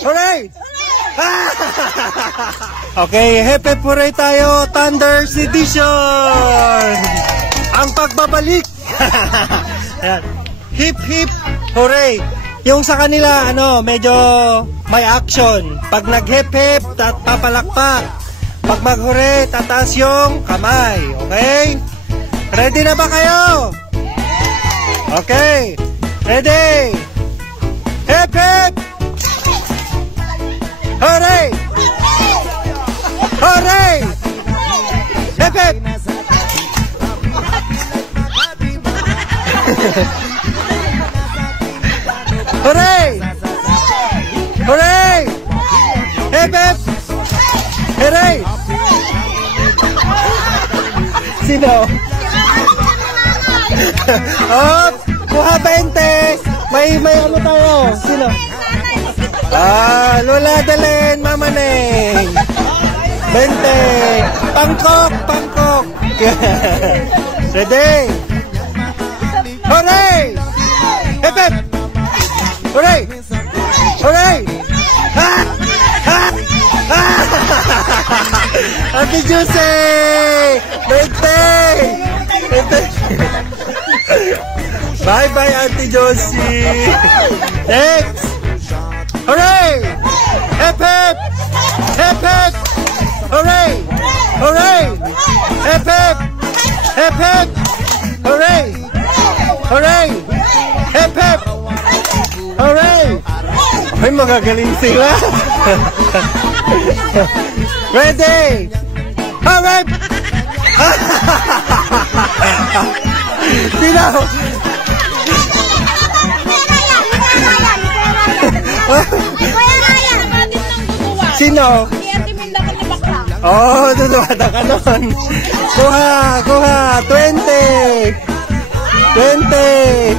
Hooray! Okay, hepe hooray tayo. Thunders Edition! Ang pagbabalik! Ayan. Hip hip hooray! Yung sa kanila, medyo may action. Pag nag-hip hip, papalakpak. Pag mag-hooray, tataas yung kamay. Okay? Ready na ba kayo? Okay. Ready? Hip hip! Hooray! Hooray! Hip hip! Hooray! Hooray! Hip hip! Hooray! Sino? Oh, kuha 20. May ano tayo? Sino? Lola Dalen, Mama Neng. 20. Pangkok, pangkok. Ready? Hooray! Hip hip! Hooray! Hooray! Ha! Ha! Ha! Ate Juicy! 20! Bye-bye, Ate Josie! Next! Hooray! Hip hip! Hip hip! Hooray! Hooray! Hip hip! Hip hip! Hooray! Hooray! Hip hip! Hooray! Ay, magagaling sila! Ready! Hooray! Sino? Sino? Oh, duduwada ka nun. Kuha, kuha. 20. 20.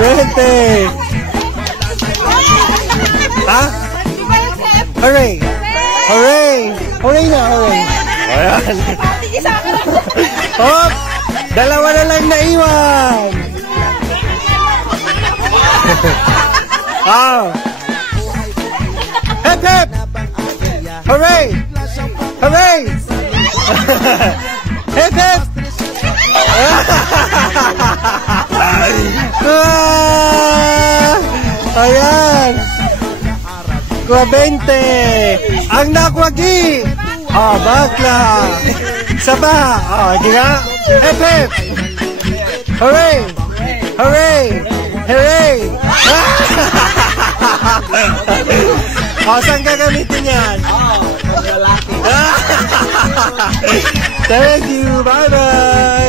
20. Ha? Hooray! Hooray! Hooray na, hooray. Ayan. Hop! Dalawa na lang naiwan. Hip hip! Hooray! Hooray! Hip hip! Ayan! Kuha 20! Ang nakwagi! Bakla! Saba! Di nga? Hip hip! Hooray! Hooray! Hooray! Saan gagamitin yan? Thank you! Bye-bye!